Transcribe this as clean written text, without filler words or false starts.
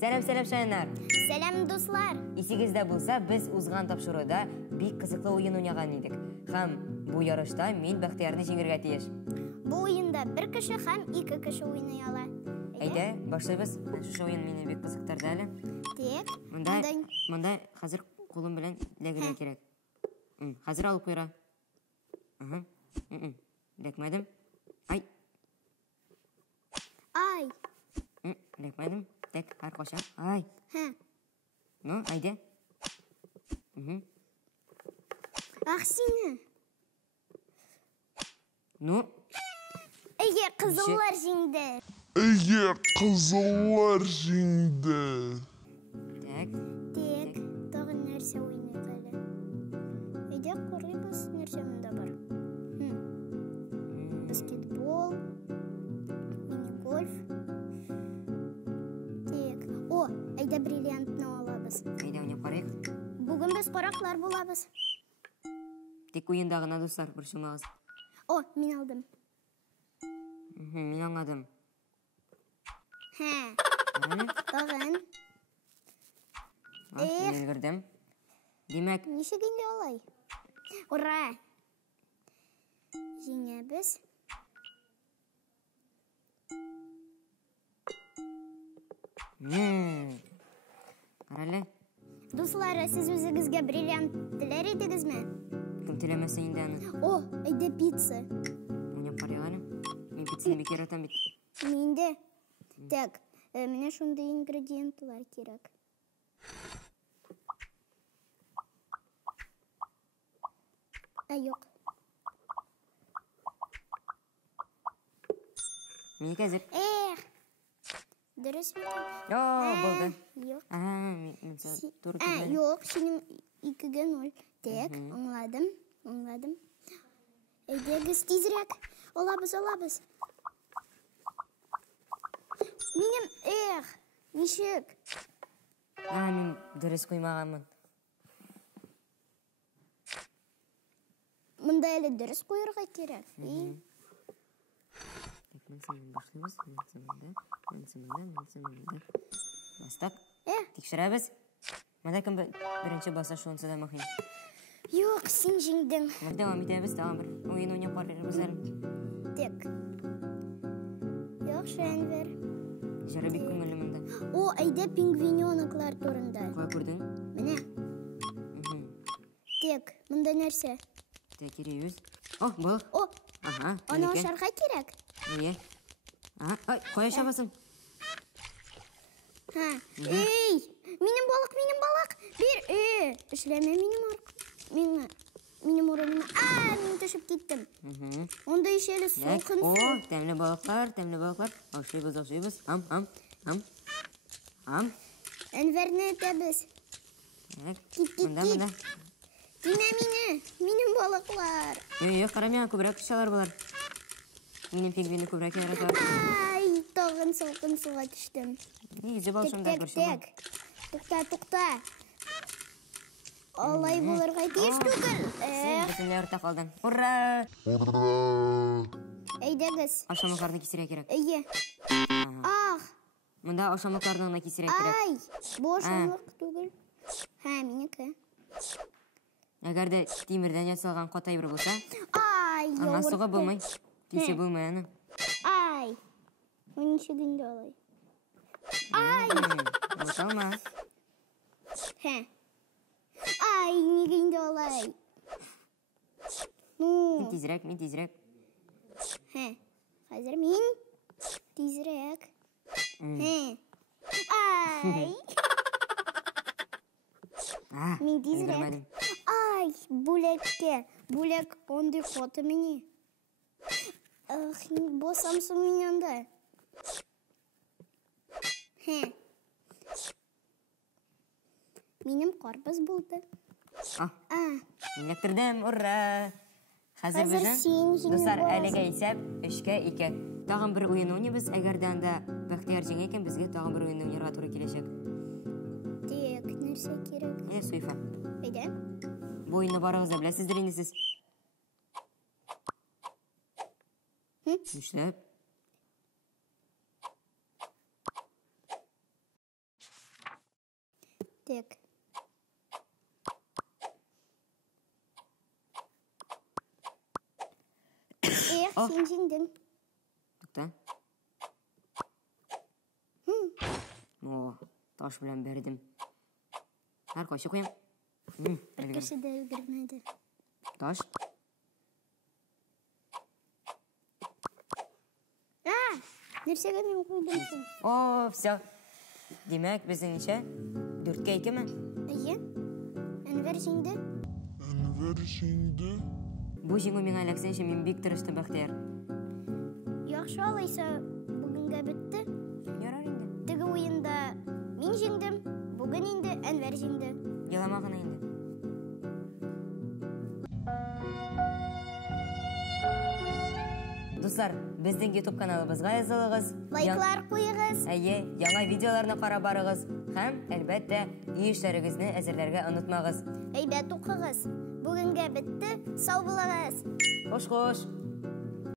Сәлем шайынар. Сәлем дуслар. Исегездә булса, біз узган тапшыруда бик кызыклы уен уйнаган идек. Һәм бу ярышта мин Бәхтиярны җиңәргә тиеш. Бу уенда бер кеше һәм ике кеше уйный ала. Әйдә, башлыйбыз. Шушы уен мине бик кызыктырды әле. Тик, монда хәзер кулым белән ләгәргә кирәк. Хәзер алып куйра. Ләкмәдем. Ай. Ай. Ләкмәдем. Так, аркаша. Ай. Ну, айда. Ах, сине. Ну. Әйе, кызыллар җиңде. Так. Тик, тагын нәрсә уйный әле? Әйдә, карыйбыз, нәрсә монда бар. Баскетбол, мини-гольф. Тик, әйдә бриллиантны алабыз. Әйдә, уйнап карыйк. Бүген без караклар булабыз. Тик уенда гына дуслар, борчылмагыз. Мин алдым. Мин аңладым. Тагын. Өлгердем. Димәк, Ничек инде алай? Ура! Җиңәбез. Карале. Дуслар, сез үзегезгә бриллиант теләр идегезме? Кем теләмәсә инде аны. Әйдә пицца. Уйнап карыйк әле. Мин пиццаны бик яратам бит. Миндә. Так, менә шундый ингредиентлар кирәк. Юк. Мин хәзер. Дөрес микән? Булды. Юк. Мин туры килгән. Юк, синең 2-0. Так, аңладым. Әйдәгез тизрәк. Алабыз. Минем, ничек? Мин дөрес куймаганмын. Монда әле дөрес куярга кирәк. Башлыйбыз. Бастап. Тикшерәбез. Монда кем беренче баса шунысы да мөһим. Юк, син җиңдең. Дәвам итәбез, тагын бер уен уйнап карыйбыз әле. Так. Яхшы, Әнвәр. Җыры бик күңелле монда. Әйдә пингвинёноклар турында. Кая күрдең? Менә. Так, монда нәрсә? Так, йөрибез. Бул. Аны ашарга кирәк. Ай, кая чабасың? Минем балык. Бир. Эшләмә минем урынымны. Мин төшеп киттем. Онда ишеле салкын су. Тәмле балыклар. Ашыйбыз. Әнвәрне әтәбез. Кит. Тимә минем балыклар. Карамия, күбрәк кешеләр булар. Минем пингвинны күбрәк яраталар. Тагын салкын суга төштем. Изе балшымда күрсәм. Тукта. Алай булырга тиеш түгел. Бөтенләй урта калдың. Ура! Әйдәгез. Ашамлыкларны кисерә кирәк. Әйе. Монда ашамлыкларны гына кисерә кирәк. Бу ашамлык түгел. Минеке. Әгәр дә тимердән ясалган катай бер булса, аңа суга булмый. Кисе булмый аны. Ничек инде алай? Булмас. Ниге инде алай? Мин тизрәк. Хәзер мин тизрәк. Мин тизрәк. Бүләк онды фото мини. Босам суминанда. Минем карпыз булды. Мин яктырдым, ура! Хәзер безнең дуслар әлегә исәп 3-2. Тагын бер уен уйныйбыз. Әгәр дә анда Бәхтияр җиңә икән, безгә тагын бер уен уйнарга туры киләчәк. Тик, нәрсә кирәк? Суйфа. Әйдә. Бу уенны барыгыз да беләсездер инде сез. Нишләп? Так. Сен жеңдің. Тукта. О, таш белән бердем. Һәр кайсы куям. Бер кеше дә өлгермәде. Таш. Нәрсәгә мин куйдым соң? О, все. Димәк, безнеңчә 4-кә 2-ме? Әйе. Әнвәр җиңде. Бу җиңү миңа эләксәнче мин бик тырыштым, Бәхтияр. Яхшы алайса, бүгенгә бетте. Ярар инде. Теге уенда мин җиңдем, бүген инде Әнвәр җиңде. Елама гына инде. Дуслар, безнең YouTube каналыбызга язылыгыз. Лайклар куегыз. Әйе, яңа видеоларны карап барыгыз һәм, әлбәттә, үй эшләрегезне әзерләргә онытмагыз. Әйбәт укыгыз. Бүгенгә бетте. Сау булыгыз. Хош-хош.